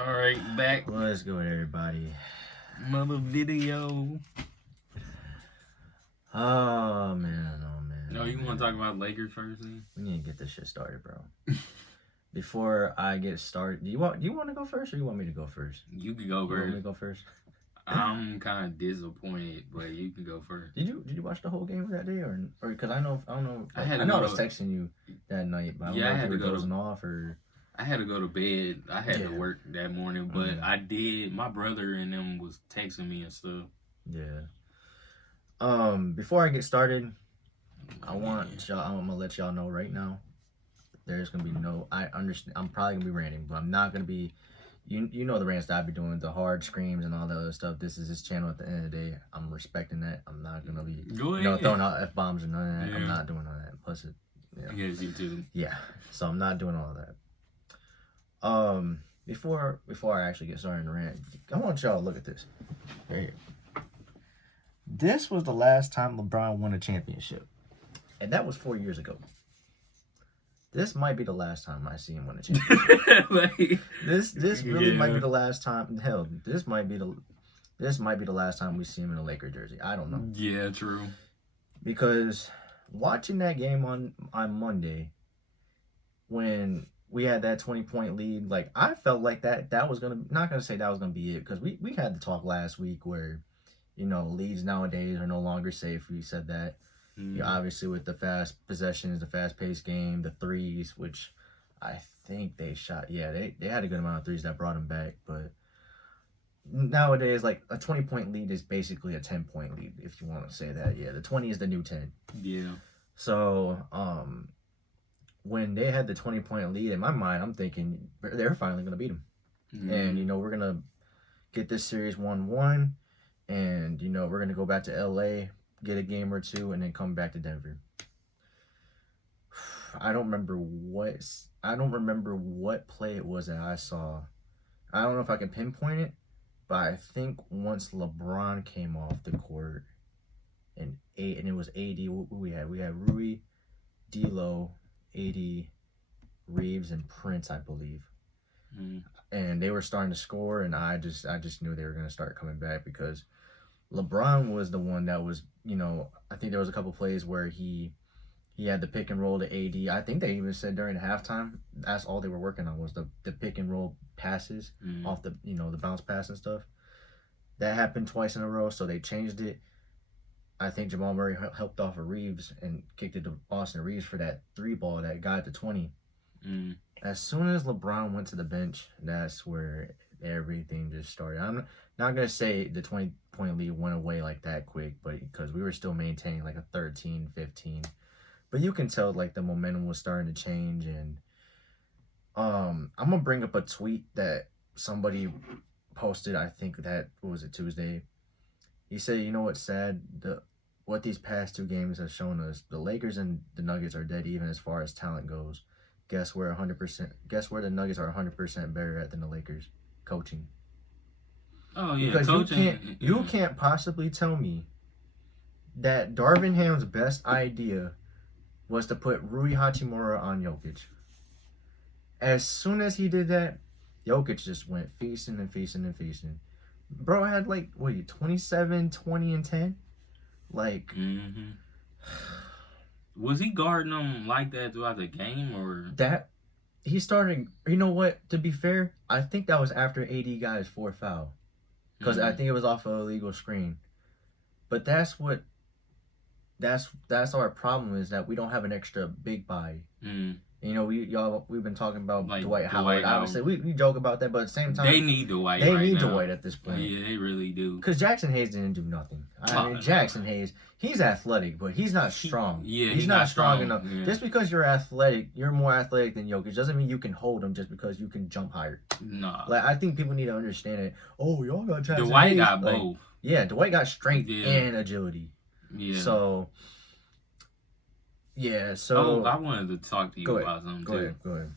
Alright, back. Let's go, everybody. Another video. Oh, man. No, you want to talk about Lakers first? Then? We need to get this shit started, bro. Before I get started, do you want to go first, or you want me to go first? You can go You first. want me to go first? I'm kind of disappointed, but you can go first. Did you watch the whole game of that day, or because I know I know I was texting you that night, but I don't know if you were dozing off or. I had to go to bed. I had to work that morning, but I did. My brother and them was texting me and stuff. Yeah. Before I get started, I'm gonna let y'all know right now. There's gonna be no. I understand. I'm probably gonna be ranting, but I'm not gonna be. You know the rants that I be doing, the hard screams and all that other stuff. This is his channel. At the end of the day, I'm respecting that. I'm not gonna be throwing out F-bombs or none of that. Yeah. I'm not doing all that. Plus it. Yes, you too. Yeah. So I'm not doing all that. Before I actually get started in the rant, I want y'all to look at this. Right here. This was the last time LeBron won a championship, and that was 4 years ago. This might be the last time I see him win a championship. This really might be the last time. Hell, this might be the last time we see him in a Laker jersey. I don't know. Yeah, true. Because watching that game on Monday, when we had that 20-point lead, like I felt like that was not gonna say that was gonna be it, because we had the talk last week where, leads nowadays are no longer safe. We said that. Obviously with the fast possessions, the fast-paced game, the threes, which I think they shot. Yeah, they had a good amount of threes that brought them back. But nowadays, like a 20-point lead is basically a 10-point lead, if you want to say that. Yeah, the 20 is the new 10. Yeah. So when they had the 20-point lead, in my mind, I'm thinking they're finally gonna beat them, and we're gonna get this series 1-1, and we're gonna go back to LA. Get a game or two, and then come back to Denver. I don't remember what play it was that I saw. I don't know if I can pinpoint it, but I think once LeBron came off the court, and it was AD. We had Rui, D'Lo, AD, Reeves, and Prince, I believe. And they were starting to score, and I just knew they were going to start coming back, because LeBron was the one that was, I think there was a couple plays where he had the pick and roll to AD. I think they even said during halftime that's all they were working on was the pick and roll passes off the the bounce pass and stuff. That happened twice in a row, so they changed it. I think Jamal Murray helped off of Reeves and kicked it to Austin Reeves for that 3-ball that got to 20. As soon as LeBron went to the bench, that's where everything just started. I'm not going to say the 20-point lead went away like that quick, but because we were still maintaining like a 13-15. But you can tell like the momentum was starting to change. And I'm going to bring up a tweet that somebody posted. I think that, what was it, Tuesday? He said, what's sad? What these past two games have shown us, the Lakers and the Nuggets are dead even as far as talent goes. Guess where the Nuggets are 100% better at than the Lakers? Coaching. Oh yeah, because coaching. You can't possibly tell me that Darvin Ham's best idea was to put Rui Hachimura on Jokic. As soon as he did that, Jokic just went feasting and feasting and feasting. Bro, I had 27, 20, and 10. Was he guarding them like that throughout the game, or that? He started. You know what? To be fair, I think that was after AD got his 4th foul, because I think it was off of a illegal screen. But that's our problem, is that we don't have an extra big body. We've been talking about Dwight Howard. Obviously, we joke about that, but at the same time, they need Dwight. Dwight at this point. Yeah, they really do. Because Jackson Hayes didn't do nothing. Jackson Hayes, he's athletic, but he's not strong. He's not strong enough. Yeah. Just because you're athletic, you're more athletic than Jokic, doesn't mean you can hold him just because you can jump higher. Nah. I think people need to understand it. Oh, y'all got Jackson Hayes. Dwight got both. Yeah, Dwight got strength and agility. Yeah. So. Yeah, so... I wanted to talk to you about something, too. Go ahead.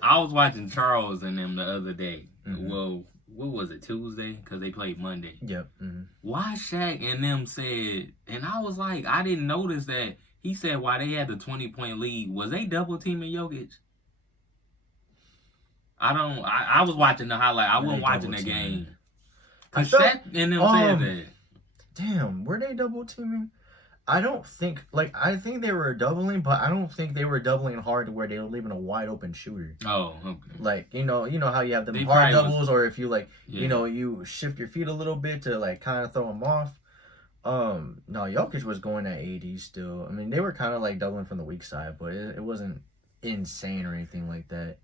I was watching Charles and them the other day. Well, what was it, Tuesday? Because they played Monday. Yep. Why Shaq and them said... And I was like, I didn't notice that. He said why they had the 20-point lead. Was they double-teaming Jokic? I was watching the highlight. I wasn't watching that game. Cause Shaq and them said that. Damn, were they double teaming? I don't think I think they were doubling, but I don't think they were doubling hard to where they were leaving a wide open shooter. Oh, okay. Like you know how you have them hard doubles, or if you you shift your feet a little bit to kind of throw them off. No, Jokic was going at 80 still. I mean, they were kind of doubling from the weak side, but it wasn't insane or anything like that.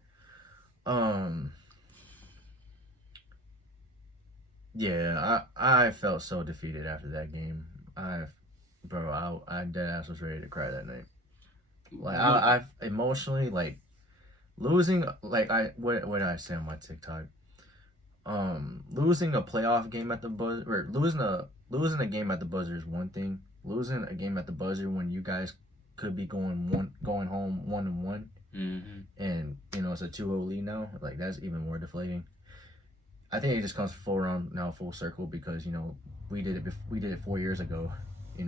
Yeah, I felt so defeated after that game. I dead ass was ready to cry that night. I emotionally losing what did I say on my TikTok? Losing a playoff game at the buzzer, or losing a game at the buzzer is one thing. Losing a game at the buzzer when you guys could be going home 1-1, and it's a 2-0 lead now. That's even more deflating. I think it just comes full circle because we did it 4 years ago. We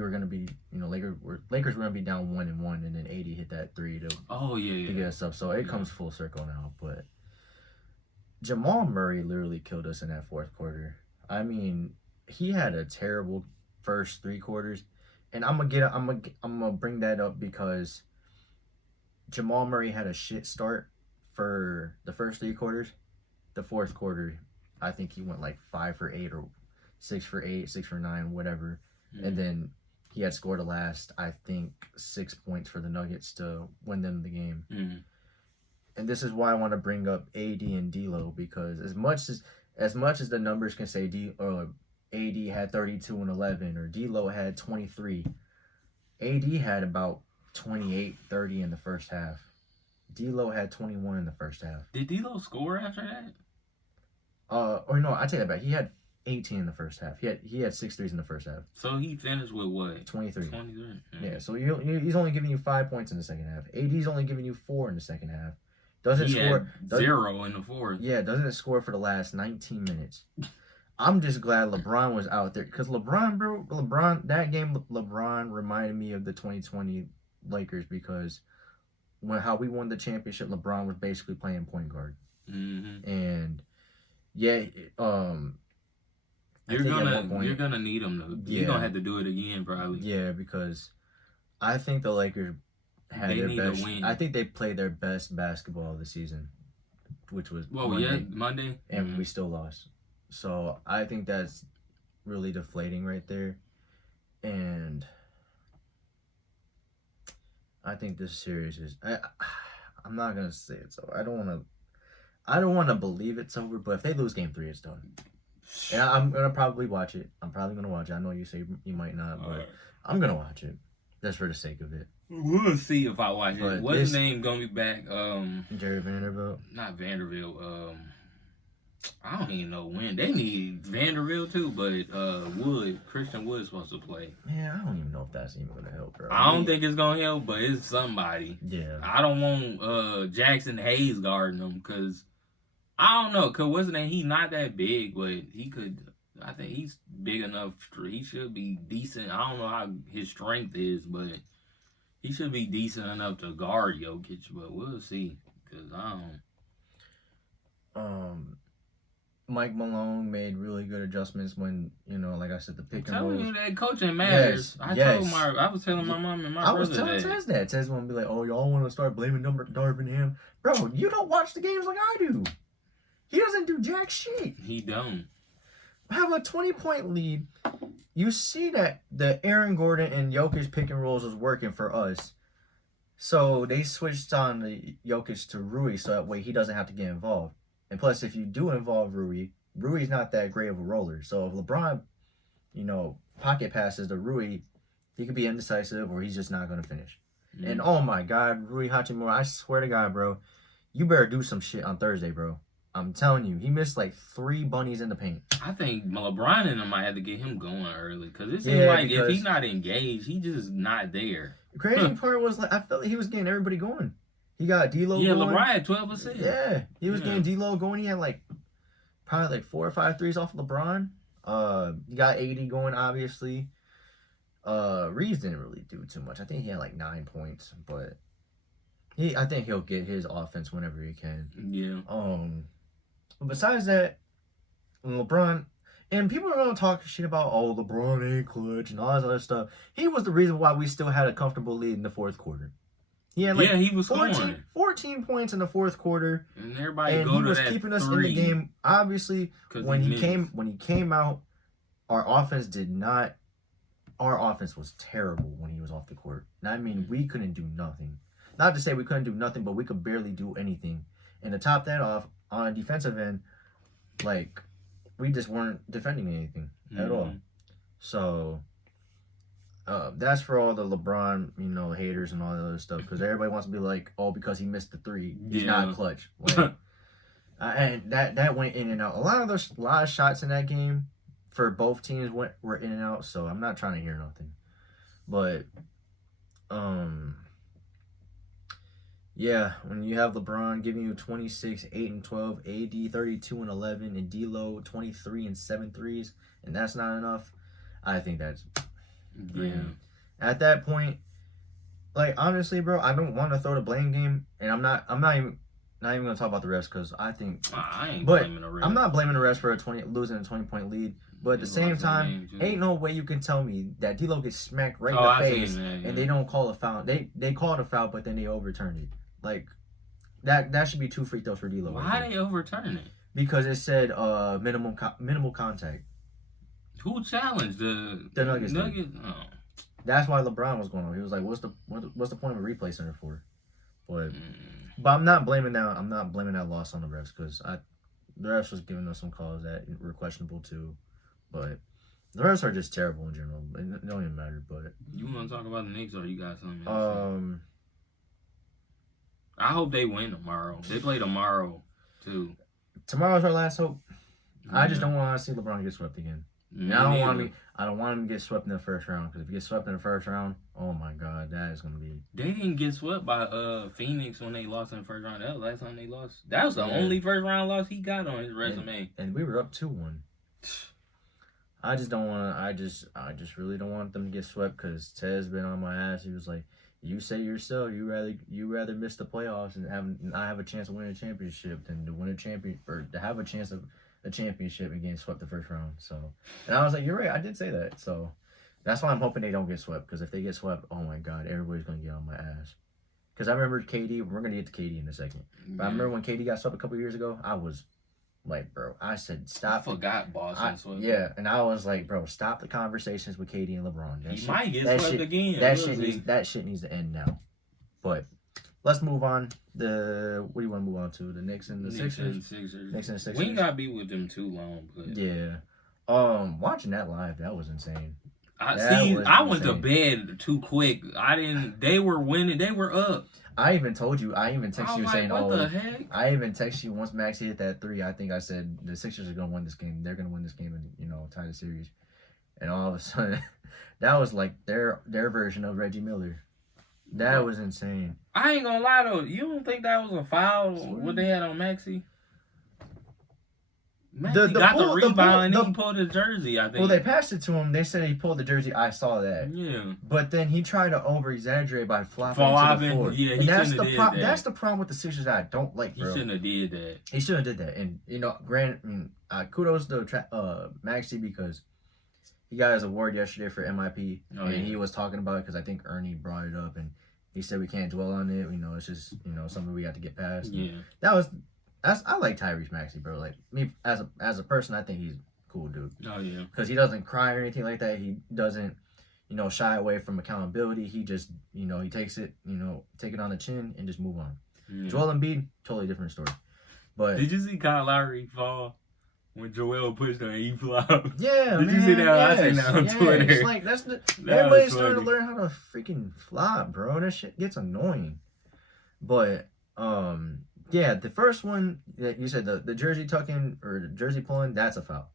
were gonna be Lakers were gonna be down 1-1, and then 80 hit that 3 to to get us up. So it comes full circle now. But Jamal Murray literally killed us in that fourth quarter. I mean, he had a terrible first 3 quarters, and I'm gonna bring that up because Jamal Murray had a shit start for the first 3 quarters. The fourth quarter, I think he went 5 for 8 or 6 for 8, 6 for 9, whatever. And then he had scored the last, I think, 6 points for the Nuggets to win them the game. And this is why I want to bring up AD and D'Lo, because as much as the numbers can say AD had 32 and 11 or D'Lo had 23, AD had about 28, 30 in the first half. D'Lo had 21 in the first half. Did D'Lo score after that? Or no, I take that back. He had 18 in the first half. He had 6 threes in the first half. So he finished with what? 23. 23. Yeah. So he's only giving you 5 points in the second half. AD's only giving you 4 in the second half. Doesn't score 0 in the fourth. Yeah, doesn't score for the last 19 minutes. I'm just glad LeBron was out there because that game LeBron reminded me of the 2020 Lakers because how we won the championship, LeBron was basically playing point guard. And yeah, you're gonna need him though. You're gonna have to do it again probably. Yeah, because I think the Lakers had their best. I think they played their best basketball of the season, which was Monday, and we still lost. So I think that's really deflating right there, and I think this series is. I'm not gonna say it's over. I don't want to believe it's over, but if they lose Game 3, it's done. And I'm gonna probably watch it. I know you say you might not, but I'm gonna watch it just for the sake of it. We'll see if I watch it. What's his name gonna be back? Jerry Vanderbilt. Not Vanderbilt. I don't even know when. They need Vanderbilt too, but Christian Wood is supposed to play. Man, I don't even know if that's even gonna help, bro. I don't think it's gonna help, but it's somebody. Yeah. I don't want Jackson Hayes guarding him because I don't know. Cause what's his name? He's not that big, but he could. I think he's big enough. He should be decent. I don't know how his strength is, but he should be decent enough to guard Jokic. But we'll see. Cause I don't. Mike Malone made really good adjustments when, like I said, the pick and rolls. I'm telling you that coaching matters. Yes. I was telling my mom and my brother I was telling Tez that. Tez want to be like, oh, y'all want to start blaming Darvin Ham. Bro, you don't watch the games like I do. He doesn't do jack shit. He don't. Have a 20-point lead. You see that the Aaron Gordon and Jokic pick and rolls was working for us. So they switched on the Jokic to Rui so that way he doesn't have to get involved. And plus, if you do involve Rui's not that great of a roller. So if LeBron, pocket passes to Rui, he could be indecisive or he's just not going to finish. And oh my God, Rui Hachimura, I swear to God, bro, you better do some shit on Thursday, bro. I'm telling you, he missed 3 bunnies in the paint. I think LeBron and him might have to get him going early because it seems if he's not engaged, he's just not there. The crazy part was I felt like he was getting everybody going. He got D'Lo going. Yeah, LeBron had 12 assists. Yeah, he was getting D'Lo going. He had probably 4 or 5 threes off of LeBron. He got 80 going, obviously. Reeves didn't really do too much. I think he had 9 points, but I think he'll get his offense whenever he can. Yeah. Besides that, LeBron, and people don't talk shit about, oh, LeBron ain't clutch and all this other stuff. He was the reason why we still had a comfortable lead in the fourth quarter. He had he was 14 points in the fourth quarter, and everybody and he was keeping us in the game. Obviously, when he came out, our offense was terrible when he was off the court. And I mean, we couldn't do nothing. Not to say we couldn't do nothing, but we could barely do anything. And to top that off, on a defensive end, like, we just weren't defending anything at all. So that's for all the LeBron, haters and all that other stuff, because everybody wants to be like, oh, because he missed the three, he's not clutch. Like, and that went in and out. A lot of shots in that game for both teams were in and out. So I'm not trying to hear nothing, but yeah, when you have LeBron giving you 26, 8 and 12, AD 32 and 11, and D'Lo 23 and 7 threes, and that's not enough, I think that's At that point, like, honestly, bro, I don't want to throw the blame game, and I'm not even gonna talk about the refs, because I think I ain't blaming the refs. I'm not blaming the refs for losing a 20-point lead. But at the same time, ain't no way you can tell me that D'Lo gets smacked right in the face and they don't call a foul. They called a foul, but then they overturned it. Like, that should be 2 free throws for D'Lo. Why they overturn it? Because it said minimal contact. Who challenged the Nuggets? Oh. That's why LeBron was going on. He was like, "What's the point of a replay center for?" But I'm not blaming that. I'm not blaming that loss on the refs, because the refs was giving us some calls that were questionable too. But the refs are just terrible in general. It don't even matter. But you want to talk about the Knicks, or you got something else? I hope they win tomorrow. They play tomorrow too. Tomorrow's our last hope. I just don't want to see LeBron get swept again. I don't want him to get swept in the first round, because if he gets swept in the first round, oh my God, that is gonna be. They didn't get swept by Phoenix when they lost in the first round. That was the last time they lost. That was the only first round loss he got on his resume. And we were up 2-1. I just don't want to. I just really don't want them to get swept, because Ted's been on my ass. He was like, "You say yourself, you rather miss the playoffs and not have a chance to win a championship than to win a champion, or to have a chance of a championship and getting swept the first round." So, and I was like, "You're right. I did say that." So that's why I'm hoping they don't get swept, because if they get swept, oh my God, everybody's gonna get on my ass. Because I remember KD. We're gonna get to KD in a second. But I remember when KD got swept a couple years ago. I was like, bro, I said, stop. I forgot Boston swept. Yeah, and I was like, bro, stop the conversations with KD and LeBron. He might get swept again. That shit needs to end now. But let's move on. What do you want to move on to? The Knicks and the Sixers? Knicks and the Sixers. We ain't gotta be with them too long. But yeah. Watching that live, that was insane. I went to bed too quick. They were winning. They were up. I even told you. I even texted you saying, "What the heck?" I even texted you once Max hit that 3. I think I said the Sixers are gonna win this game. They're gonna win this game and tie the series. And all of a sudden, that was like their version of Reggie Miller. That was insane. I ain't gonna lie though. You don't think that was a foul? What they had on Maxey? Maxey got the rebound and he pulled his jersey, I think. Well, they passed it to him. They said he pulled the jersey. I saw that. Yeah. But then he tried to over-exaggerate by flopping to the floor. Yeah, he shouldn't have did that. That's the problem with the Sixers that I don't like, bro. He shouldn't have did that. He shouldn't have did that. And, kudos to Maxey, because he got his award yesterday for MIP. He was talking about it because I think Ernie brought it up, and he said we can't dwell on it. It's just, something we got to get past. Yeah. I like Tyrese Maxey, bro. Like, me as a person, I think he's a cool dude. Oh yeah. Because he doesn't cry or anything like that. He doesn't, shy away from accountability. He just, he takes it, take it on the chin and just move on. Yeah. Joel Embiid, totally different story. But did you see Kyle Lowry fall when Joel pushed him and he flopped? Yeah, Did you see that? I seen that on Twitter. It's like everybody's starting to learn how to freaking flop, bro. That shit gets annoying. But yeah, the first one that you said, the jersey tucking or the jersey pulling, that's a foul.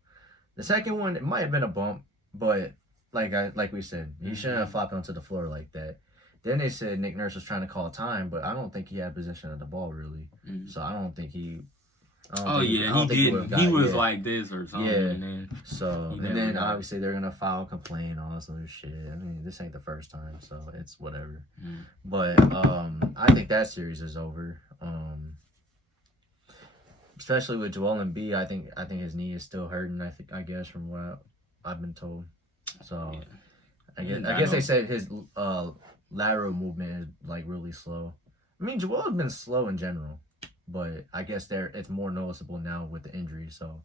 The second one, it might have been a bump, but like we said, he shouldn't have flopped onto the floor like that. Then they said Nick Nurse was trying to call time, but I don't think he had possession of the ball really. So I don't think he Oh yeah, I he don't think he would did. have He got. was Yeah. like this or something. Yeah. And then So he and never then got it. obviously they're gonna file a complaint, all this other shit. I mean, this ain't the first time, so it's whatever. But I think that series is over. Especially with Joel Embiid, I think his knee is still hurting. I guess from what I've been told. So Yeah. I guess they said his lateral movement is like really slow. I mean, Joel's been slow in general, but I guess it's more noticeable now with the injury. So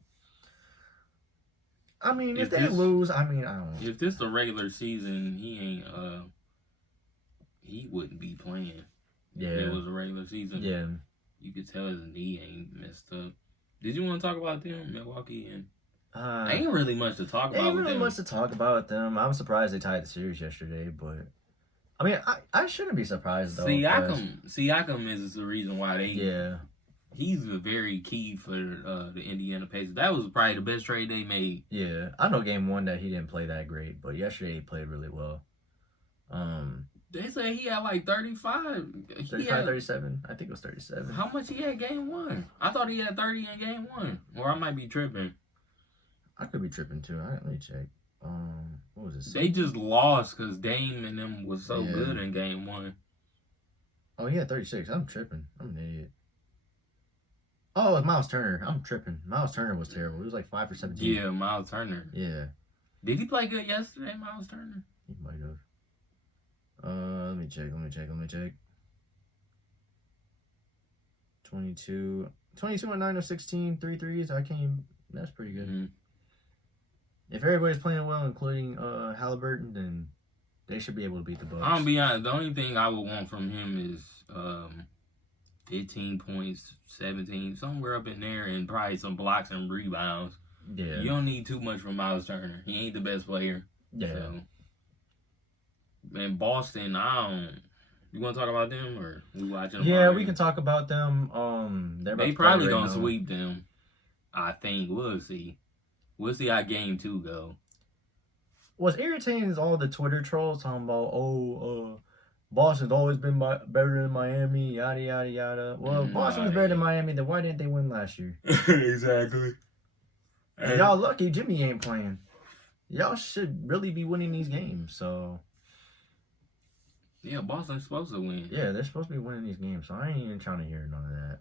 I mean, if they lose, I mean, I don't know. If this a regular season, he wouldn't be playing. Yeah. If it was a regular season. Yeah. You could tell his knee ain't messed up. Did you want to talk about them, Milwaukee? And ain't really much to talk about. Ain't really much to talk about with them. I'm surprised they tied the series yesterday, but I mean, I shouldn't be surprised though. Siakam is the reason why they. Yeah. He's very key for the Indiana Pacers. That was probably the best trade they made. Yeah, I know game one that he didn't play that great, but yesterday he played really well. They say he had like 35. 37. I think it was 37. How much he had game one? I thought he had 30 in game one. Or I might be tripping. I could be tripping too. Let me check. What was it? They just lost because Dame and them was so good in game one. Oh, he had 36. I'm tripping. I'm an idiot. Oh, it's Miles Turner. I'm tripping. Miles Turner was terrible. He was like 5 for 17. Yeah, Miles Turner. Yeah. Did he play good yesterday, Miles Turner? He might have. Let me check. 22 and 9 of 16, 3 threes. That's pretty good. Mm-hmm. If everybody's playing well, including Halliburton, then they should be able to beat the Bucks. I'm gonna be honest. The only thing I would want from him is 15 points, 17, somewhere up in there, and probably some blocks and rebounds. Yeah. You don't need too much from Miles Turner. He ain't the best player. Yeah. So. And Boston, you want to talk about them or we watching them? Yeah, we can talk about them. They probably gonna sweep them. I think we'll see. We'll see how game 2 go. What's irritating is all the Twitter trolls talking about Boston's always been better than Miami, yada yada yada. Well, if Boston was better than Miami, then why didn't they win last year? Exactly. And y'all lucky Jimmy ain't playing. Y'all should really be winning these games. So. Yeah, Boston's supposed to win. Yeah, they're supposed to be winning these games, so I ain't even trying to hear none of that.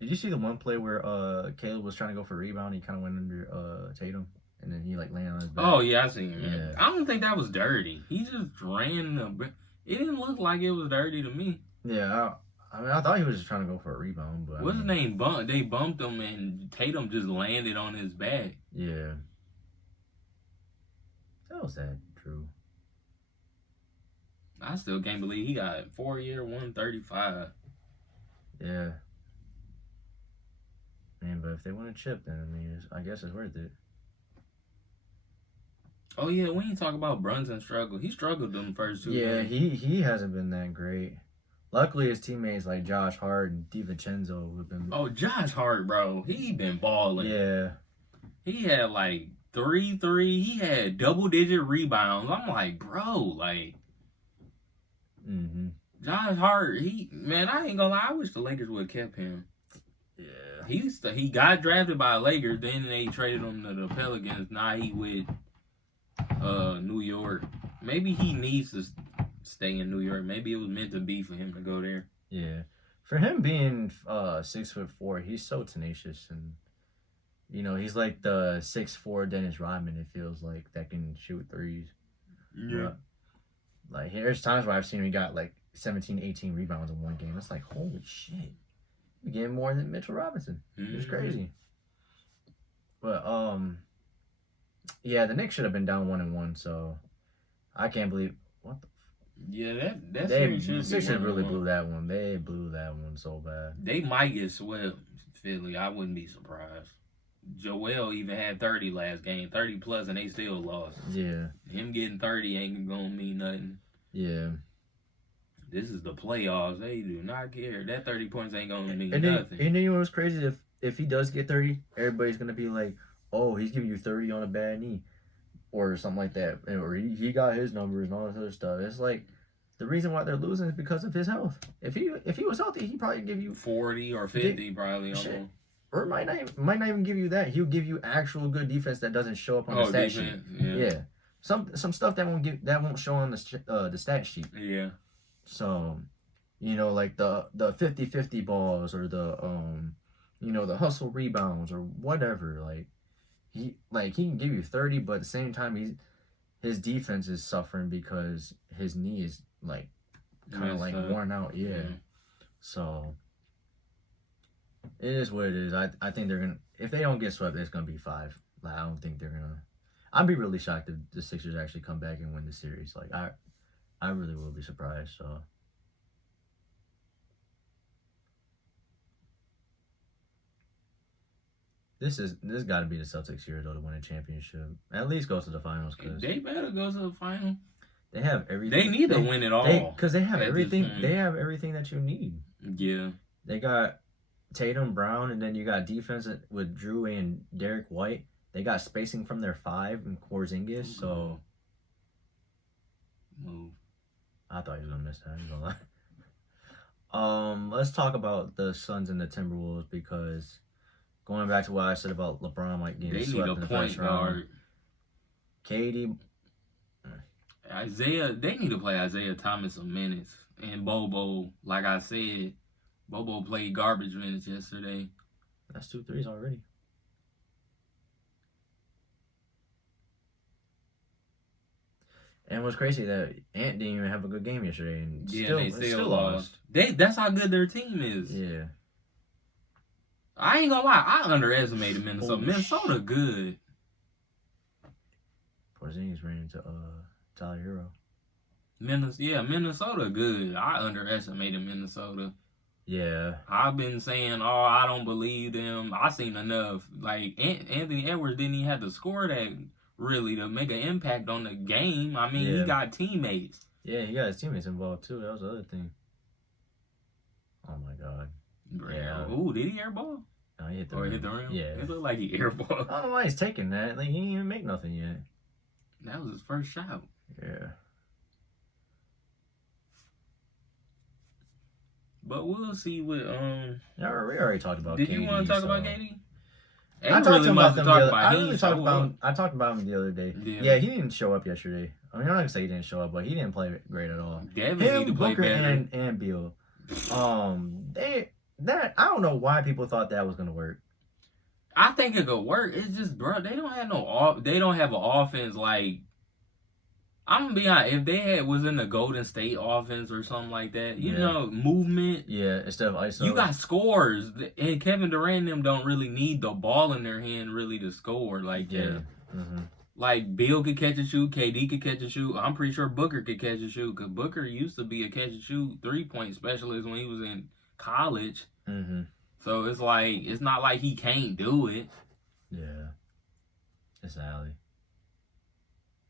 Did you see the one play where Caleb was trying to go for a rebound? He kind of went under Tatum, and then he like landed on his back. Oh yeah, I seen him. Yeah. I don't think that was dirty. He just ran. It didn't look like it was dirty to me. Yeah, I mean, I thought he was just trying to go for a rebound, but what's his name? They bumped him, and Tatum just landed on his back. Yeah. How was that true? I still can't believe he got 4-year, 135. Yeah. Man, but if they win a chip, then I mean, I guess it's worth it. Oh yeah, we ain't talk about Brunson struggle. He struggled them first 2 games. Yeah, he hasn't been that great. Luckily, his teammates like Josh Hart and DiVincenzo have been. Oh, Josh Hart, bro, he been balling. Yeah. He had like 3. He had double-digit rebounds. I'm like, bro, like. Mm-hmm. Josh Hart, man, I ain't gonna lie. I wish the Lakers would have kept him. Yeah. He got drafted by the Lakers, then they traded him to the Pelicans. Now he with New York. Maybe he needs to stay in New York. Maybe it was meant to be for him to go there. Yeah. For him being 6'4", he's so tenacious, and he's like the 6'4" Dennis Rodman. It feels like that can shoot threes. Yeah. Like, there's times where I've seen him, he got like 17, 18 rebounds in one game. It's like, holy shit. You're getting more than Mitchell Robinson. It's crazy. But, yeah, the Knicks should have been down 1-1, so I can't believe. What the? Yeah, that series should really blew that one. They blew that one so bad. They might get swept, Philly. I wouldn't be surprised. Joel even had 30 last game, 30 plus, and they still lost. Yeah. Him getting 30 ain't gonna mean nothing. Yeah. This is the playoffs. They do not care. That 30 points ain't gonna mean nothing. And then you know what's crazy? If he does get 30, everybody's gonna be like, "Oh, he's giving you 30 on a bad knee," or something like that, or he got his numbers and all this other stuff. It's like, The reason why they're losing is because of his health. If he was healthy, he'd probably give you 40 or 50 probably shit. almost. Or might not even give you that. He'll give you actual good defense that doesn't show up on the stat sheet. Yeah. Some stuff that won't show on the stat sheet. Yeah. So, like the 50-50 balls or the the hustle rebounds or whatever. Like he can give you 30, but at the same time his defense is suffering because his knee is like kind of like worn out. Yeah. So it is what it is. I think they're gonna, if they don't get swept, it's gonna be 5. Like I don't think they're gonna. I'd be really shocked if the Sixers actually come back and win the series. Like I really will be surprised. So this got to be the Celtics year though to win a championship. At least go to the finals. Cause they better go to the final. They have everything. They need to win it all. Because they have everything. They have everything that you need. Yeah. They got Tatum, Brown, and then you got defense with Drew and Derek White. They got spacing from their 5 and Porzingis. So move. I thought he was gonna miss that. I'm gonna lie. Let's talk about the Suns and the Timberwolves because going back to what I said about LeBron like getting swept in the first round. KD. Isaiah, they need to play Isaiah Thomas some minutes. And Bobo, like I said, Bobo played garbage minutes yesterday. That's 2 threes already. And what's crazy that Ant didn't even have a good game yesterday, and they still lost. That's how good their team is. Yeah. I ain't gonna lie, I underestimated Minnesota. Minnesota good. Porzingis ran into Tyler Hero. Minnesota good. I underestimated Minnesota. Yeah. I've been saying, I don't believe them. I seen enough. Like, Anthony Edwards didn't even have to score that, really, to make an impact on the game. I mean, he got teammates. Yeah, he got his teammates involved, too. That was the other thing. Oh, my God. Yeah. Ooh, did he airball? No, he hit the rim. Hit the rim? Yeah. It looked like he airballed. I don't know why he's taking that. Like, he didn't even make nothing yet. That was his first shot. Yeah. But we'll see what Yeah, we already talked about Did KD, you want to talk about KD? I talked about them I talked about him the other day. Yeah, he didn't show up yesterday. I mean, I'm not gonna say he didn't show up, but he didn't play great at all. Devin need to play Booker better. and Beal. I don't know why people thought that was gonna work. I think it could work. It's just, bro, they don't have an offense like. I'm gonna be honest. If they was in the Golden State offense or something like that, you know, movement. Yeah, instead of ISO. You got scores, and Kevin Durant and them don't really need the ball in their hand really to score like that. Mm-hmm. Like Bill could catch and shoot, KD could catch and shoot. I'm pretty sure Booker could catch and shoot because Booker used to be a catch and shoot 3-point specialist when he was in college. Mm-hmm. So it's like it's not like he can't do it. Yeah, it's Allie.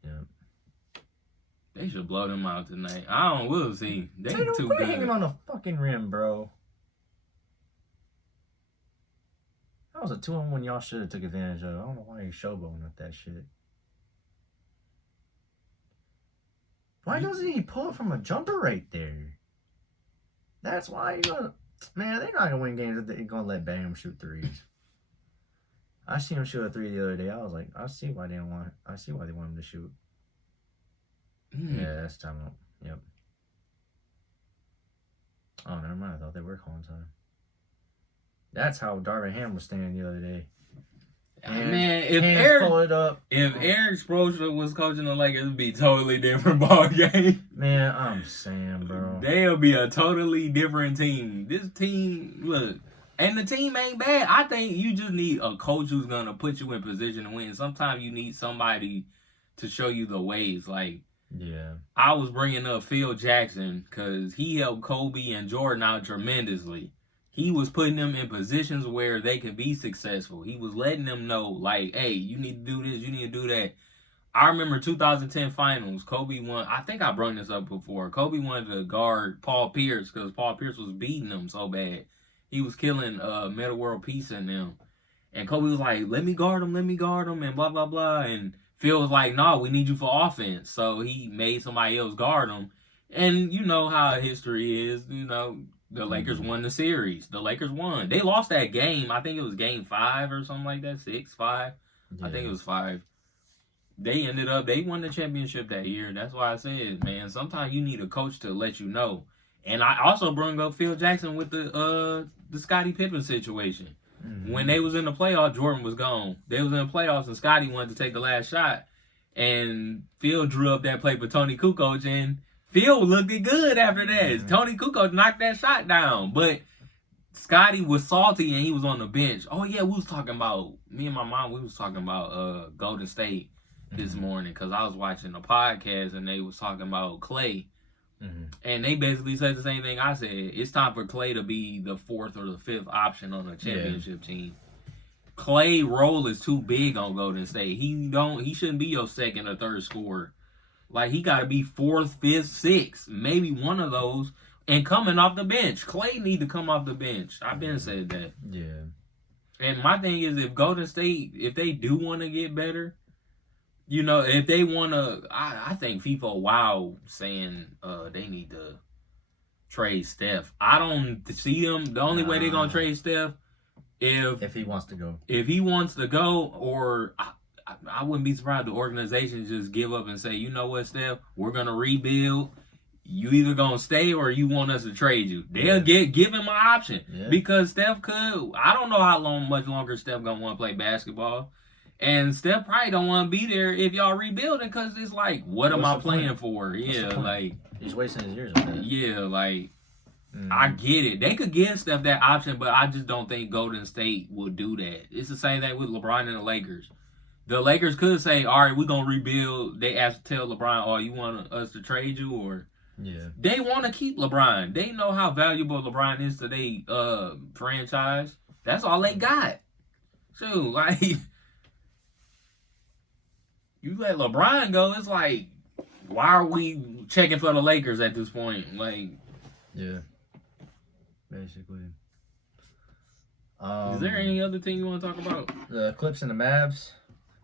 Yeah. They should blow them out tonight. We'll see. They too good. Hanging on the fucking rim, bro. That was a 2-on-1 y'all should have took advantage of. I don't know why you showboating with that shit. Why doesn't he pull it from a jumper right there? That's why man, they're not gonna win games if they're gonna let Bam shoot threes. I seen him shoot a 3 the other day. I was like, I see why they want him to shoot. Yeah, that's time out. Yep. Oh, never mind. I thought they were calling time. That's how Darvin Ham was standing the other day. Man, if Eric Spoelstra was coaching the Lakers, it'd be a totally different ball game. Man, I'm saying, bro. They'll be a totally different team. This team, look, and the team ain't bad. I think you just need a coach who's gonna put you in position to win. Sometimes you need somebody to show you the ways. Like, yeah, I was bringing up Phil Jackson because he helped Kobe and Jordan out tremendously. He was putting them in positions where they could be successful. He was letting them know, like, hey, you need to do this, you need to do that. I remember 2010 finals, Kobe won. I think I brought this up before. Kobe wanted to guard Paul Pierce because Paul Pierce was beating him so bad. He was killing Meta World Peace in them. And Kobe was like, let me guard him, and blah, blah, blah. And Phil was like, no, we need you for offense. So he made somebody else guard him. And you know how history is. You know, the Lakers won the series. The Lakers won. They lost that game. I think it was game 5 or something like that. 6, 5. I think it was 5. They won the championship that year. That's why I said, man, sometimes you need a coach to let you know. And I also brought up Phil Jackson with the Scottie Pippen situation. When they was in the playoffs, Jordan was gone. They was in the playoffs, and Scottie wanted to take the last shot, and Phil drew up that play for Tony Kukoc, and Phil looked good after that. Tony Kukoc knocked that shot down, but Scottie was salty and he was on the bench. Oh yeah, we was talking about, me and my mom, we was talking about Golden State this morning because I was watching a podcast and they was talking about Clay. And they basically said the same thing I said. It's time for Clay to be the 4th or the 5th option on a championship team. Clay role is too big on Golden State. He shouldn't be your 2nd or 3rd scorer. Like, he got to be 4th, 5th, 6th, maybe one of those, and coming off the bench. Clay need to come off the bench. I've been said that. Yeah. And my thing is, if Golden State, if they do want to get better, you know, if they want to, I think FIFA wow saying they need to trade Steph. I don't see them. The only way they're going to trade Steph, if he wants to go. If he wants to go, or I wouldn't be surprised the organization just give up and say, you know what, Steph, we're going to rebuild. You either going to stay or you want us to trade you. They'll give him an option. Because Steph could. I don't know how much longer Steph going to want to play basketball. And Steph probably don't want to be there if y'all rebuilding because it's like, what am I playing for? Yeah, like. He's wasting his years on that. Yeah, like, I get it. They could give Steph that option, but I just don't think Golden State would do that. It's the same thing with LeBron and the Lakers. The Lakers could say, all right, we're going to rebuild. They have to tell LeBron, oh, you want us to trade you? Or they want to keep LeBron. They know how valuable LeBron is to their franchise. That's all they got. So, like, you let LeBron go, it's like, why are we checking for the Lakers at this point? Like, yeah, basically. Is there any other thing you want to talk about? The Clips and the Mavs.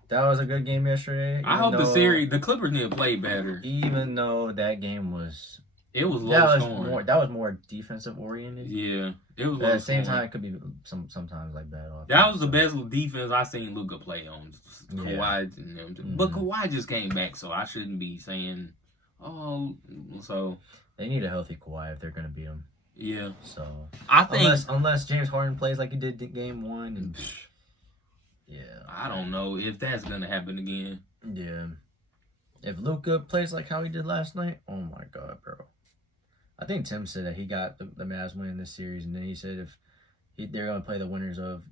That was a good game yesterday. I hope the Clippers need to play better. Even though that game was... It was low scoring. That was more defensive oriented. Yeah, it was. But at the same time, it could be sometimes like bad offense. That was the best defense I seen Luka play on. Kawhi and them too. But Kawhi just came back, so I shouldn't be saying, oh. So they need a healthy Kawhi if they're gonna beat him. Yeah. So I think unless James Harden plays like he did in game 1, and I don't know if that's gonna happen again. Yeah. If Luka plays like how he did last night, oh my god, bro. I think Tim said that he got the Mavs winning this series, and then he said if they're going to play the winners of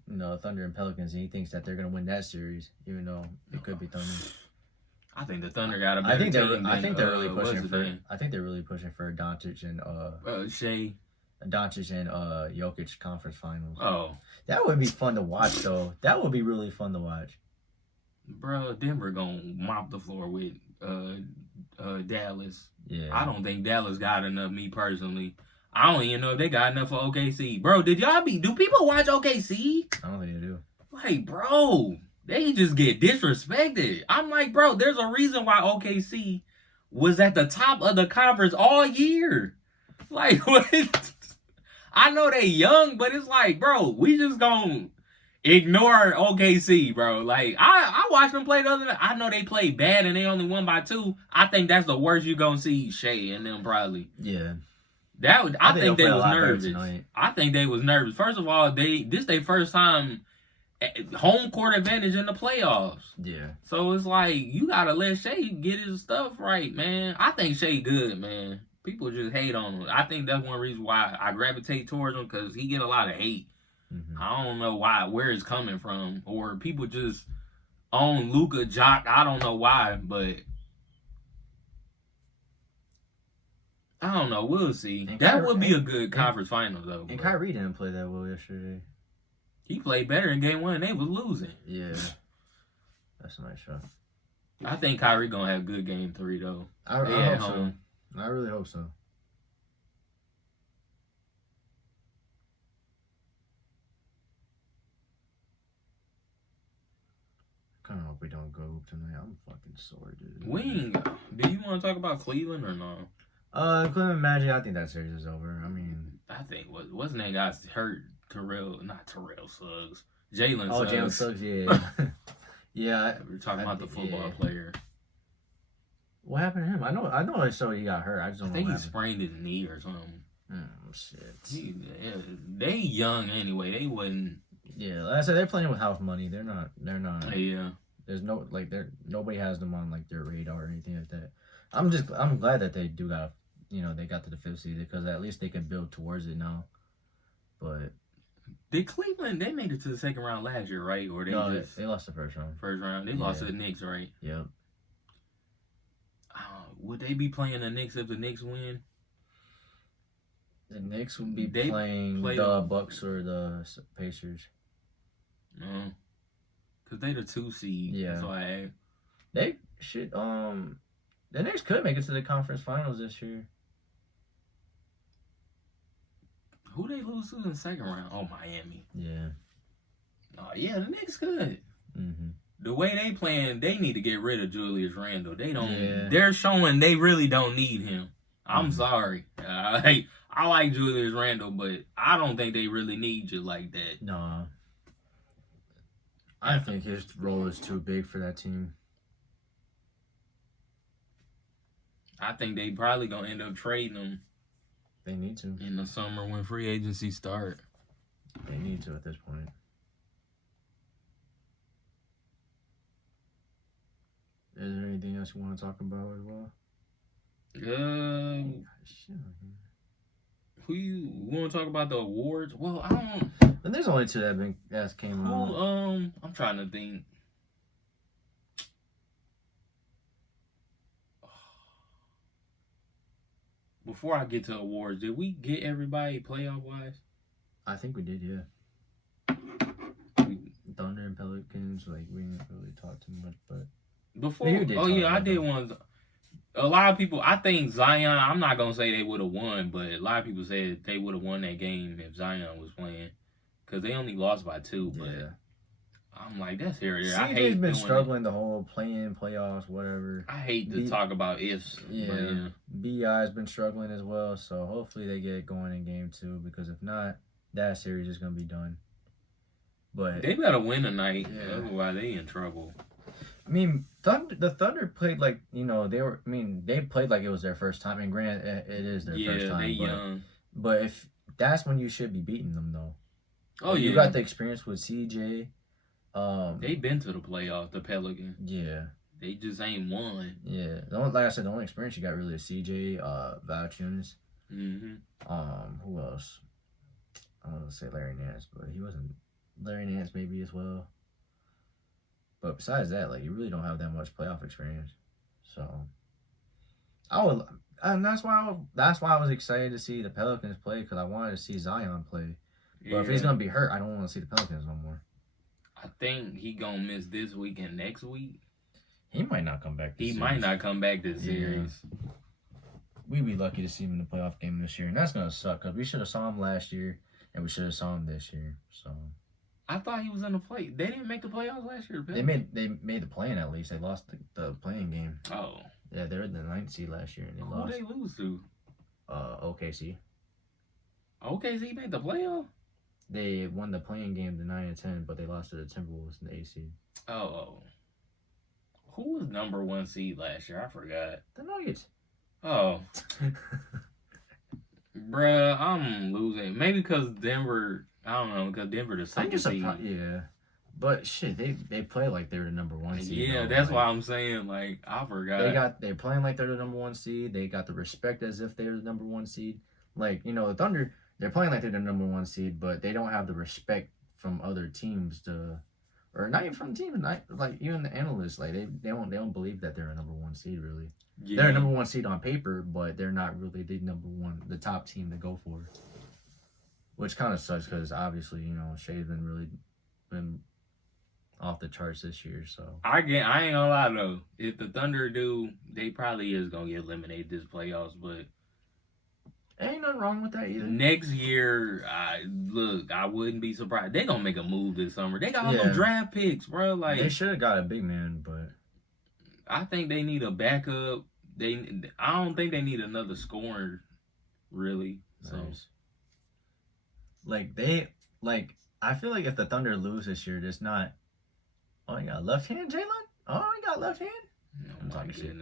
Thunder and Pelicans, and he thinks that they're going to win that series, even though it could be Thunder. I think the Thunder got a better team. I think they're really pushing for. I think they're really pushing for Doncic and Shea. Doncic and Jokic conference finals. Oh, that would be fun to watch, though. That would be really fun to watch. Bro, Denver gonna mop the floor with Dallas. Yeah. I don't think Dallas got enough, me personally. I don't even know if they got enough for OKC. Bro, do people watch OKC? I don't think they do. Like, bro, they just get disrespected. I'm like, bro, there's a reason why OKC was at the top of the conference all year. Like, what? I know they young, but it's like, bro, we just gonna ignore OKC, bro. Like, I watched them play the other night. I know they played bad and they only won by 2. I think that's the worst you're gonna see Shea and them probably. Yeah. I think they was nervous. I think they was nervous. First of all, this their first time home court advantage in the playoffs. Yeah. So it's like you gotta let Shea get his stuff right, man. I think Shea good, man. People just hate on him. I think that's one reason why I gravitate towards him, because he get a lot of hate. I don't know where it's coming from, or people just own Luka Jock. I don't know why, but I don't know. We'll see. That would be a good conference final, though. And Kyrie didn't play that well yesterday. He played better in game 1. They was losing. Yeah, that's a nice shot. I think Kyrie gonna have a good game 3 though. I hope so. I really hope so. I hope we don't go tonight. I'm fucking sore, dude. Do you want to talk about Cleveland or no? Cleveland Magic. I think that series is over. I mean, I think what's name got hurt. Not Terrell Suggs. Jalen oh, Suggs. Jalen Suggs. Yeah, yeah. We're talking about the football yeah. player. What happened to him? I know. I saw he got hurt. I just I don't know think what he happened. sprained his knee or something. Shit. They young anyway. They wouldn't. Yeah, like I said, they're playing with house money. They're not. Yeah. There's no like. Nobody has them on like their radar or anything like that. I'm glad that they do got. They got to the fifth seed because at least they can build towards it now. But Did Cleveland? They made it to the second round last year, right? Or they lost the first round. First round. They lost to the Knicks, right? Yep. Would they be playing the Knicks if the Knicks win? The Knicks would be playing the Bucks or the Pacers. No, because they the 2 seed. Yeah. So they should. The Knicks could make it to the conference finals this year. Who they lose to in the second round? Oh, Miami. Yeah. Oh yeah, the Knicks could. Mm-hmm. The way they playing, they need to get rid of Julius Randle. They don't. Yeah. They're showing they really don't need him. I'm sorry. I like Julius Randle, but I don't think they really need you like that. No. I think his role is too big for that team. I think they probably gonna end up trading him. They need to. In the summer when free agency start. They need to at this point. Is there anything else you want to talk about as well? Who you want to talk about the awards? Well, I don't. And there's only two that came out. I'm trying to think. Before I get to awards, did we get everybody playoff wise? I think we did, yeah. Thunder and Pelicans, like we didn't really talk too much, but before. I did one. A lot of people, I think Zion. I'm not gonna say they would have won, but a lot of people said they would have won that game if Zion was playing, because they only lost by 2. But yeah. I'm like, that's here. I hate. They've been struggling the whole play-in, playoffs, whatever. I hate to talk about ifs. Yeah. BI's been struggling as well, so hopefully they get going in game 2, because if not, that series is gonna be done. But they better win tonight, otherwise they in trouble. I mean, the Thunder played like they played like it was their first time. And granted, it is their first time. Yeah, they young. But if that's when you should be beating them, though. Oh yeah, you got the experience with CJ. They've been to the playoffs, the Pelicans. Yeah, they just ain't won. Yeah, like I said, the only experience you got really is CJ, Valanciunas. Who else? I want to say Larry Nance, but he wasn't. Larry Nance maybe as well. But besides that, like, you really don't have that much playoff experience. So and that's why I was excited to see the Pelicans play, because I wanted to see Zion play. But if he's gonna be hurt, I don't want to see the Pelicans no more. I think he gonna miss this week and next week. He might not come back. Might not come back this series. We'd be lucky to see him in the playoff game this year, and that's gonna suck because we should have saw him last year, and we should have saw him this year. So I thought he was in the play. They didn't make the playoffs last year. They made the play-in at least. They lost the playing game. Oh. Yeah, they were in the 9th seed last year, and they lost. Who they lose to? OKC. OKC made the playoff? They won the playing game to 9 and 10, but they lost to the Timberwolves in the 8th seed. Oh. Who was number 1 seed last year? I forgot. The Nuggets. Oh. Bruh, I'm losing. Maybe because Denver, I don't know, because Denver the second seed. Yeah. But shit, they play like they're the number 1 seed. Yeah, that's why I'm saying, like, I forgot. They're playing like they're the number 1 seed. They got the respect as if they're the number 1 seed. Like, the Thunder, they're playing like they're the number 1 seed, but they don't have the respect from other teams or not even from teams, like even the analysts, like they don't believe that they're a number 1 seed really. Yeah. They're a number 1 seed on paper, but they're not really the top team to go for. Which kind of sucks because obviously, Shea's been off the charts this year, so I ain't gonna lie though. If the Thunder do, they probably is gonna get eliminated this playoffs, but ain't nothing wrong with that either. Next year, I wouldn't be surprised. They gonna make a move this summer. They got all them draft picks, bro. Like they should have got a big man, but I think they need a backup. I don't think they need another scorer, really. So Nice. I feel like if the Thunder lose this year, there's not. Oh, you got left hand, Jalen. Oh, you got left hand. I'm talking shit.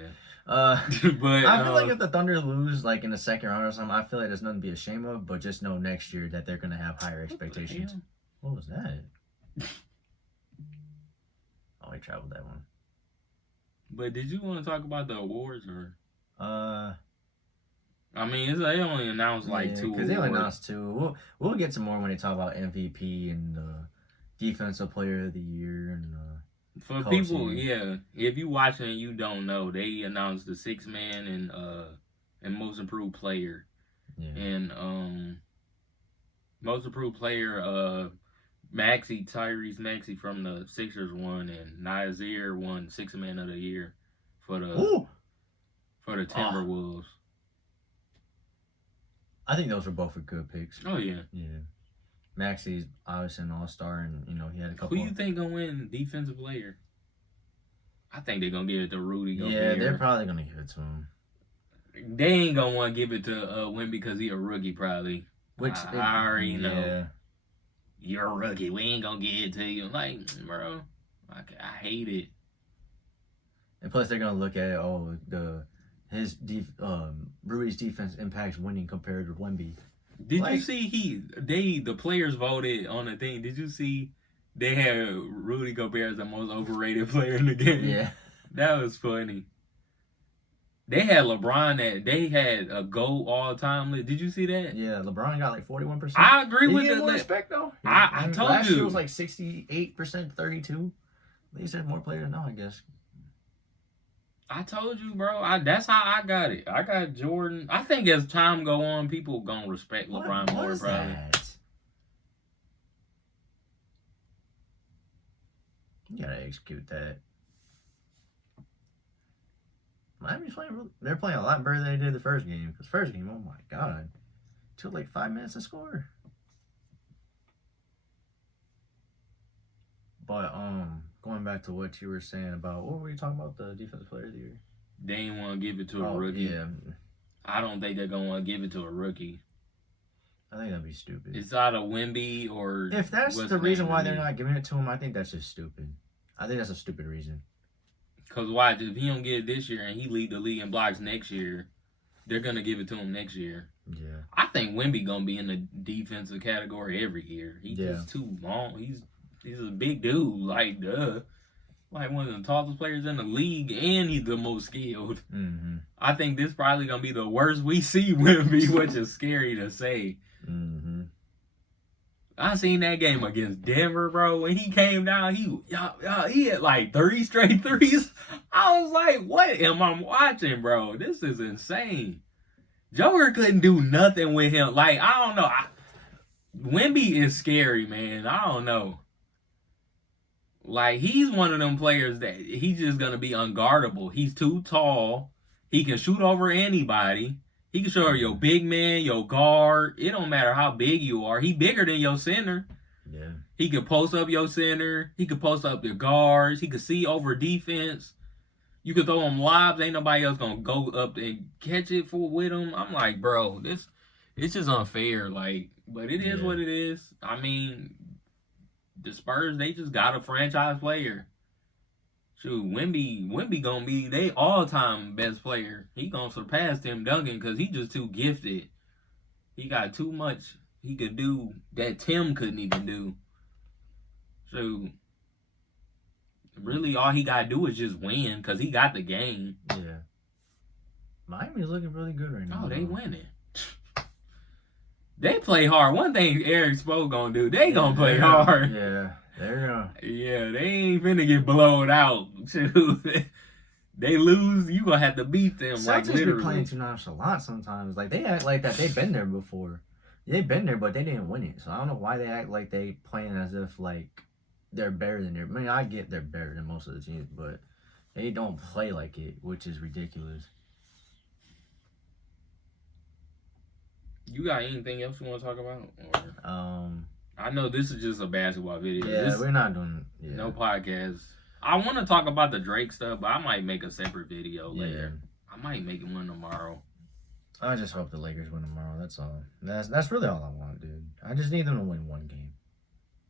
But I feel like if the Thunder lose like in the second round or something, I feel like there's nothing to be ashamed of. But just know next year that they're gonna have higher expectations. What was that? Oh, he traveled that one. But did you want to talk about the awards or? I mean, they only announced like two. Because they only announced two. We'll get some more when they talk about MVP and Defensive Player of the Year and. For people, yeah, if you watching and you don't know, they announced the 6-man and Most Improved Player, and Most Improved Player, Tyrese Maxey from the Sixers won, and Nazir won 6-man of the year for the Timberwolves. I think those were both good picks. Oh yeah. Maxey's obviously an all-star, and he had a couple. Who you think gonna win Defensive Player? I think they're gonna give it to Rudy Gobert. Yeah, they're probably gonna give it to him. They ain't gonna want to give it to Wemby because he a rookie, probably. Which I already know. You're a rookie. We ain't gonna give it to you. Like, bro, I hate it. And plus, they're gonna look at Rudy's defense impacts winning compared to Wemby. Did you see the players voted on the thing? Did you see they had Rudy Gobert as the most overrated player in the game? Yeah. That was funny. They had LeBron they had a GOAT all-time list. Did you see that? Yeah, LeBron got like 41%. I agree with it. More respect though. I told last you. Year was like 68%, 32. At least there's more players than now, I guess. I told you, bro. That's how I got it. I got Jordan. I think as time go on, people gonna respect LeBron more, probably. You gotta execute that. Miami's playing. They're playing a lot better than they did the first game. Because first game, oh my god, it took like 5 minutes to score. But going back to what you were saying about what were you talking about, the Defensive Player of the Year? They ain't want to give it to a rookie. Yeah. I don't think they're gonna want to give it to a rookie. I think that'd be stupid. It's either Wemby or. If that's the reason why they're not giving it to him, I think that's just stupid. I think that's a stupid reason. Cause watch, if he don't get it this year and he lead the league in blocks next year, they're gonna give it to him next year. Yeah. I think Wemby gonna be in the defensive category every year. He's just too long. He's a big dude. Like like one of the tallest players in the league, and he's the most skilled. Mm-hmm. I think this probably gonna be the worst we see Wemby, which is scary to say. Mm-hmm. I seen that game against Denver, bro. When he came down, he had like 30 straight threes. I was like, what am I watching, bro? This is insane. Joker couldn't do nothing with him. Like, I don't know. Wemby is scary, man. I don't know. Like, he's one of them players that he's just going to be unguardable. He's too tall. He can shoot over anybody. He can show your big man, your guard. It don't matter how big you are. He bigger than your center. Yeah. He could post up your center. He could post up your guards. He could see over defense. You could throw him lobs. Ain't nobody else going to go up and catch it with him. I'm like, bro, it's just unfair. Like, but it is what it is. I mean, the Spurs, they just got a franchise player. Shoot, Wemby gonna be they all-time best player. He gonna surpass Tim Duncan because he just too gifted. He got too much he could do that Tim couldn't even do. So, really, all he gotta do is just win because he got the game. Yeah. Miami's looking really good right now. Oh, they winning. They play hard. One thing Eric Spo gonna do, they gonna play hard. Yeah. Yeah, they ain't finna get blown out. They lose, you gonna have to beat them. Celtics like literally. Be playing too nonchalant sometimes. Like they act like that they've been there before. They've been there, but they didn't win it. So I don't know why they act like they playing as if like they're better than them. I mean, I get they're better than most of the teams, but they don't play like it, which is ridiculous. You got anything else you want to talk about? Or? I know this is just a basketball video. Yeah, we're not doing no podcast. I want to talk about the Drake stuff, but I might make a separate video later. might make one tomorrow. I just hope the Lakers win tomorrow. That's all. That's really all I want, dude. I just need them to win one game.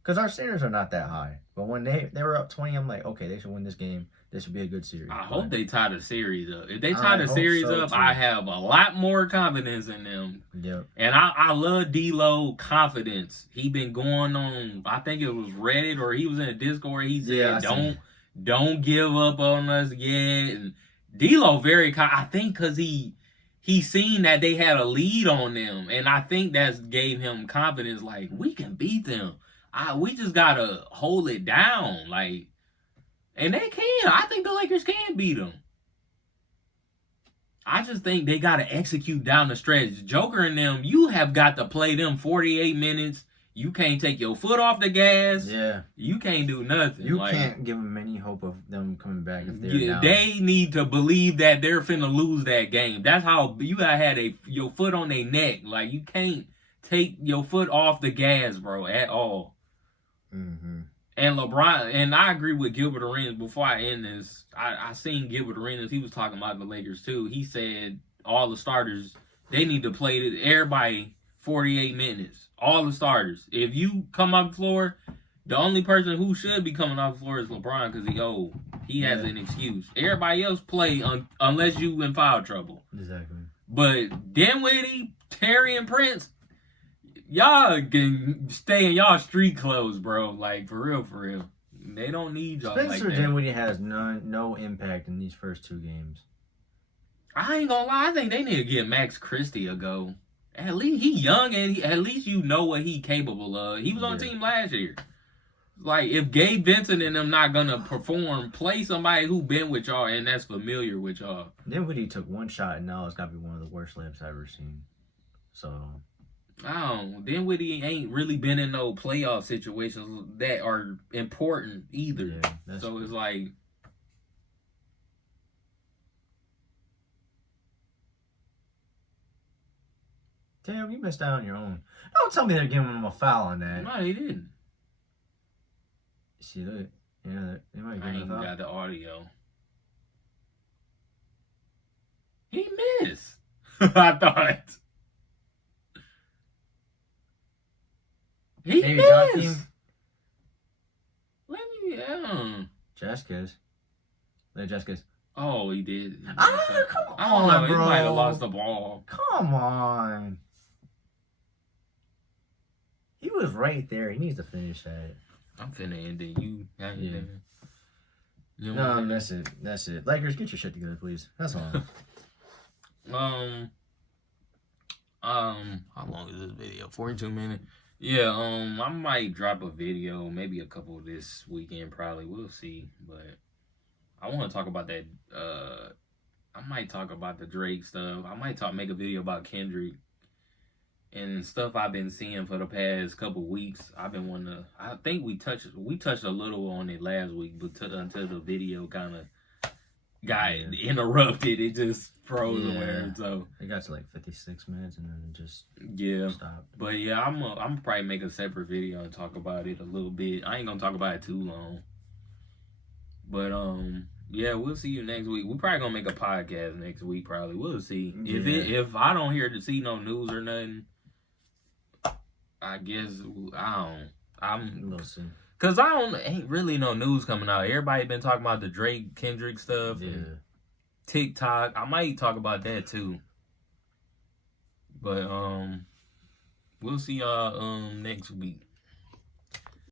Because our standards are not that high. But when they were up 20, I'm like, okay, they should win this game. This should be a good series. I hope they tie the series up. If they tie the series up, too. I have a lot more confidence in them. Yep. And I love D-Lo confidence. He been going on, I think it was Reddit or he was in a Discord. He said, don't give up on us yet. And D-Lo I think because he seen that they had a lead on them. And I think that's gave him confidence like, we can beat them. We just got to hold it down. Like, and they can. I think the Lakers can beat them. I just think they got to execute down the stretch. Joker and them, you have got to play them 48 minutes. You can't take your foot off the gas. Yeah. You can't do nothing. You can't give them any hope of them coming back if they're down. They need to believe that they're finna lose that game. That's how you got to have your foot on their neck. Like, you can't take your foot off the gas, bro, at all. Mm-hmm. And LeBron, and I agree with Gilbert Arenas. Before I end this, I seen Gilbert Arenas. He was talking about the Lakers too. He said all the starters, they need to play everybody 48 minutes. All the starters. If you come off the floor, the only person who should be coming off the floor is LeBron because he old. He has an excuse. Everybody else play unless you in foul trouble. Exactly. But Dinwiddie, Terry, and Prince, y'all can stay in y'all street clothes, bro. Like, for real. They don't need y'all Spencer like that. Dinwiddie has no impact in these first two games. I ain't gonna lie. I think they need to give Max Christie a go. At least he young and at least you know what he capable of. He was on the team last year. Like, if Gabe Vincent and them not gonna perform, play somebody who been with y'all and that's familiar with y'all. Dinwiddie took one shot and now it's gotta be one of the worst layups I've ever seen. So... Dinwiddie ain't really been in no playoff situations that are important either. Yeah, so it's like, damn, you missed out on your own. Don't tell me they're giving him a foul on that. No, he didn't. See, look, yeah, they might I give him a foul. Ain't got the audio. He missed. I thought. He missed. Let me, Jessica's. Jessica's. Oh, he did. Come on, I don't know. bro. He might have lost the ball. Come on. He was right there. He needs to finish that. I'm finna end it. No, that's it. That's it. Lakers, get your shit together, please. That's all. How long is this video? 42 minutes. Yeah, I might drop a video, maybe a couple this weekend, probably. We'll see. But I want to talk about that. I might talk about the Drake stuff. I might make a video about Kendrick and stuff I've been seeing for the past couple weeks. I've been wanting to. I think we touched a little on it last week, but until the video kind of got interrupted, it just froze away. So it got to like 56 minutes and then it just stopped. But yeah, I'm probably make a separate video and talk about it a little bit. I ain't gonna talk about it too long. But yeah, we'll see you next week. We're probably gonna make a podcast next week. Probably we'll see. Yeah. If I don't hear to see no news or nothing, I guess we'll see. Cause ain't really no news coming out. Everybody been talking about the Drake Kendrick stuff. Yeah. And TikTok. I might talk about that too. But we'll see y'all next week.